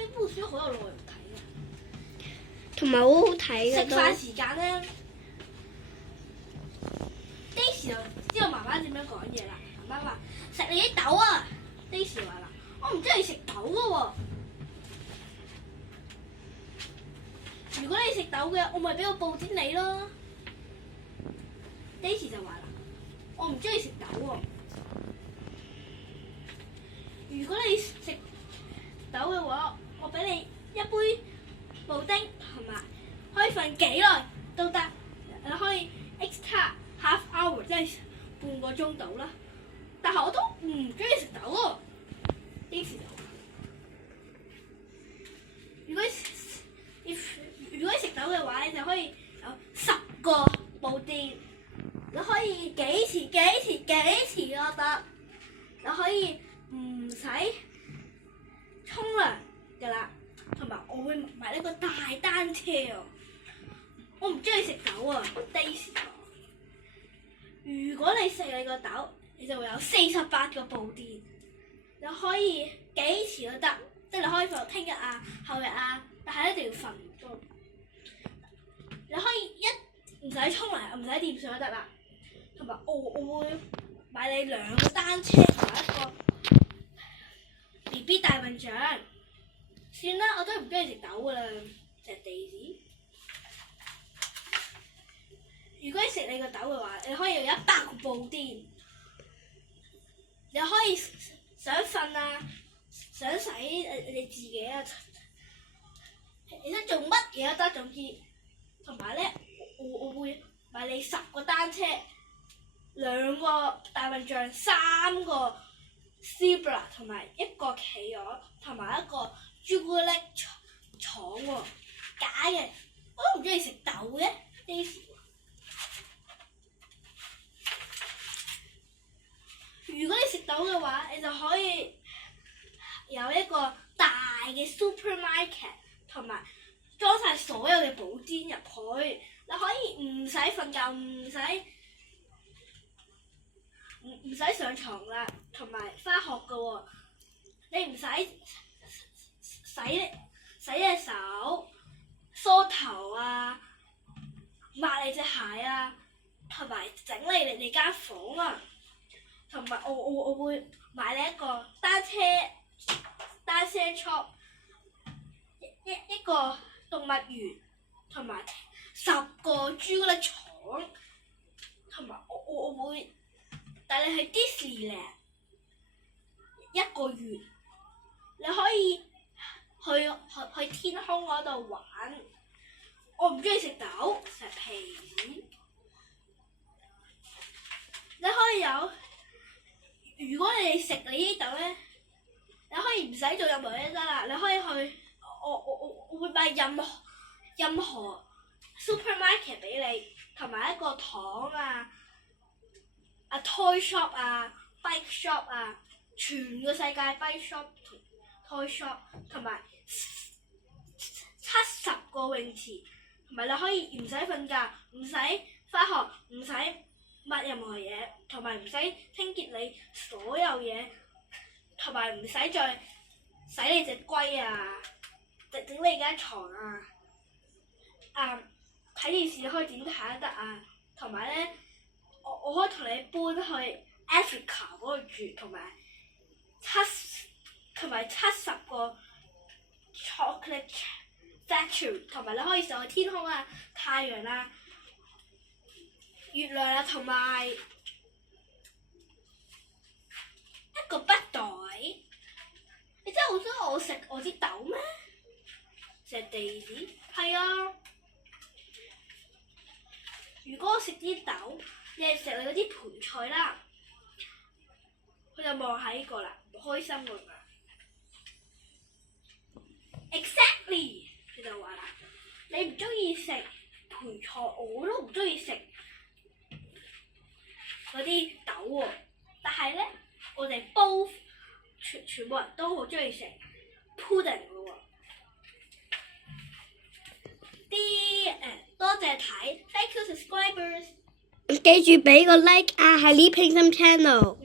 呢本書好有內容睇嘅，同埋好好睇嘅食飯時間咧，Daisy 就知道媽媽點樣講嘢啦。媽媽話：食你啲豆啊！Daisy 話啦：我唔中意食豆嘅喎。如果你食豆嘅，我咪俾個布甸你咯。Daisy 就話啦：我唔中意食豆喎。如果你食豆嘅話，我俾你一杯布丁同埋可以瞓幾耐都得，你可以 extra half hour 即係半個鐘到啦。但係我都唔中意食豆喎。Daisy 就話：如果食豆嘅話，你就可以有10個布甸，你可以幾時都得，你可以唔使沖涼㗎啦，同埋我會買呢個大單車啊！我唔中意食豆啊 ，Daisy 講。如果你食你個豆，你就會有48個布甸，你可以幾時都得，即係你可以放聽日啊、後日啊，但係一定要瞓咗。你可以唔使沖涼，唔使掂水都得啦。同埋我會買你2個單車同埋一個 BB 大笨象。算啦，我都唔中意食豆噶啦，隻地址。如果你食你個豆嘅話，你可以有100個布甸，你可以想瞓啊，想洗你自己啊，你想做乜嘢都得，總之。同埋咧，我會買你10個單車，2個大笨象，3個 zebra 同埋1個企鵝，同埋1個朱古力廠喎，假嘅，我都唔中意食豆嘅 Daisy。如果你食豆嘅話，你就可以有一個大嘅 supermarket 同埋裝晒所有嘅布甸入去，你可以唔使瞓覺，唔使上床啦，同埋返學噶喎，你唔使洗隻手、梳頭啊、抹你隻鞋啊，同埋整理你間房啊，同埋我會買你一個單車 shop， 一個動物園，同埋10個朱古力廠，同埋我會帶你去迪士尼1個月，你可以去天空嗰度玩。我唔中意食豆，食皮。你可以有，如果你食你啲豆咧，你可以唔使做任何嘢得啦，你可以去。我會買任何 supermarket 俾你，同埋一個糖啊、toy shop 啊、bike shop 啊，全個世界 bike shop 同 toy shop， 同埋70個泳池，同埋你可以唔使瞓覺，唔使返學，唔使抹任何嘢，同埋唔使清潔你所有嘢，同埋唔使再洗你隻龜啊！整你間床啊！睇電視可以點睇都得啊！同埋咧，我可以同你搬去 Africa 嗰度住，同埋70個 chocolate factory， 同埋你可以上去天空啊、太陽啊、月亮啊，同埋一個筆袋。你真係好想我食我啲豆咩？食地址係啊！如果我食啲豆，你係食你嗰啲盆菜啦，佢就望喺呢個啦，唔開心㗎嘛。Exactly， 佢就話啦，你唔中意食盆菜，我都唔中意食嗰啲豆喎。但係咧，我哋全部人都好中意食 pudding 㗎喎。多謝睇 ，Thank you subscribers。記住俾個 like 啊，喺呢拼心 channel。